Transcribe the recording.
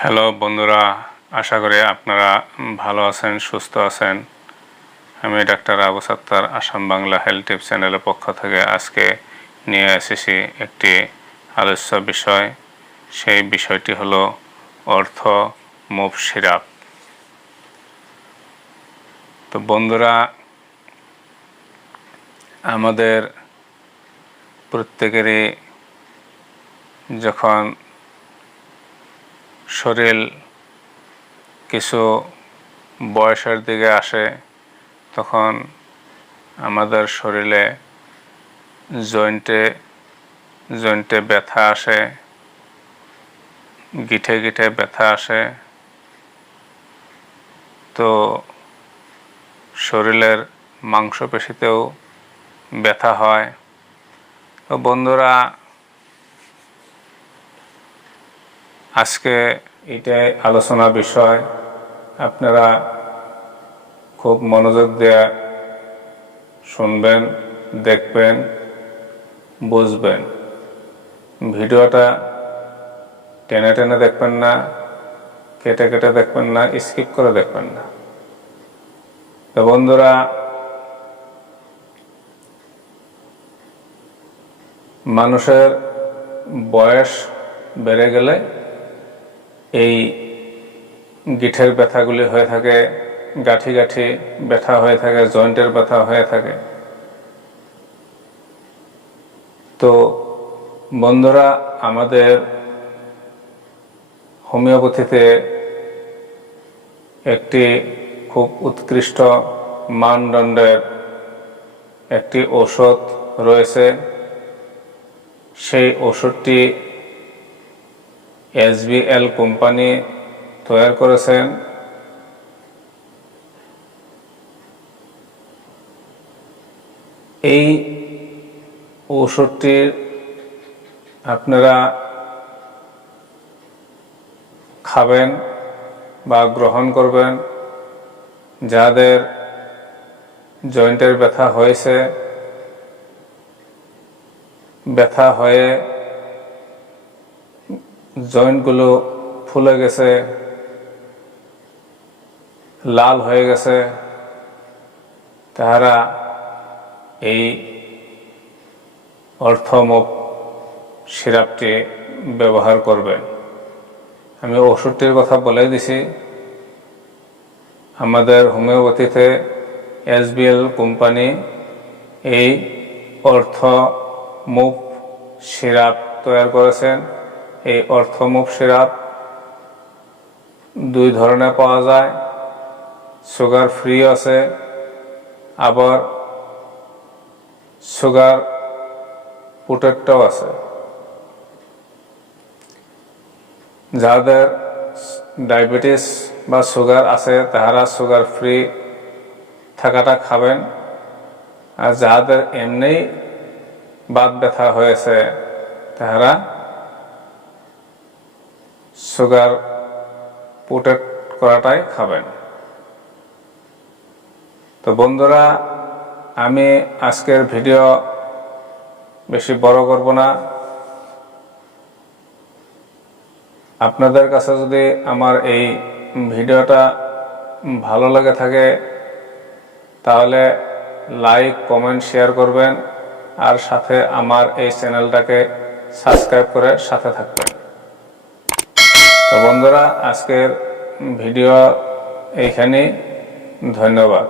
Hello বন্ধুরা, আশা করি আপনারা ভালো আছেন, সুস্থ আছেন। আমি doctor Abu Sattar Assam Bangla health tips চ্যানেলের পক্ষ থেকে আজকে নিয়ে এসেছি একটি আলোচ্য বিষয়। সেই বিষয়টি হলো অর্থ মুভ সিরাপ। তো বন্ধুরা, আমাদের প্রত্যেকেরই যখন শরীর কিছু বয়সের দিকে আসে তখন আমাদের শরীরে জয়েন্টে ব্যথা আসে, গিঁঠে ব্যথা আসে। তো শরীরের মাংসপেশিতেও ব্যথা হয়। তো বন্ধুরা, আজকে এটাই আলোচনা বিষয়। আপনারা খুব মনোযোগ দিয়ে শুনবেন, দেখবেন, বুঝবেন। ভিডিওটা টেনে টেনে দেখবেন না, কেটে দেখবেন না, স্কিপ করে দেখবেন না। তো বন্ধুরা, মানুষের বয়স বেড়ে গেলে এই গিঁঠের ব্যথাগুলি হয়ে থাকে, গাঁঠি ব্যথা হয়ে থাকে, জয়েন্টের ব্যথা হয়ে থাকে। তো বন্ধুরা, আমাদের হোমিওপ্যাথিতে একটি খুব উৎকৃষ্ট মানদণ্ডের একটি ঔষধ রয়েছে। সেই ওষুধটি SBL কোম্পানি তৈরি করেছেন। এই ওষুধটি আপনারা খাবেন বা গ্রহণ করবেন যাদের জয়েন্টের ব্যথা হয়েছে, ব্যথা হয়ে জয়েন্টগুলো ফুলে গেছে, লাল হয়ে গেছে, তারা এই অর্থমুভ সিরাপটি ব্যবহার করবেন। আমি ওষুধটির কথা বলে দিছি। আমাদের হোমিওপ্যাথিতে SBL কোম্পানি এই অর্থমুভ সিরাপ তৈরি করেছেন। এই অর্থমুভ সিরাপ দুই ধরনের পাওয়া যায়, সুগার ফ্রি আছে, আবার সুগার প্রোটেক্টও আছে। যাদের ডায়াবেটিস বা সুগার আছে তারা সুগার ফ্রি থাকাটা খাবেন, আর যাদের এমনি বাত ব্যথা হয়েছে তারা সুগার প্রোটেক্ট করাটাই খাবেন। তো বন্ধুরা, আমি আজকের ভিডিও বেশি বড় করব না। আপনাদের কাছে যদি আমার এই ভিডিওটা ভালো লাগে থাকে তাহলে লাইক, কমেন্ট, শেয়ার করবেন, আর সাথে আমার এই চ্যানেলটাকে সাবস্ক্রাইব করে সাথে থাকবেন। তো বন্ধুরা, আজকের ভিডিও এইখানেই। ধন্যবাদ।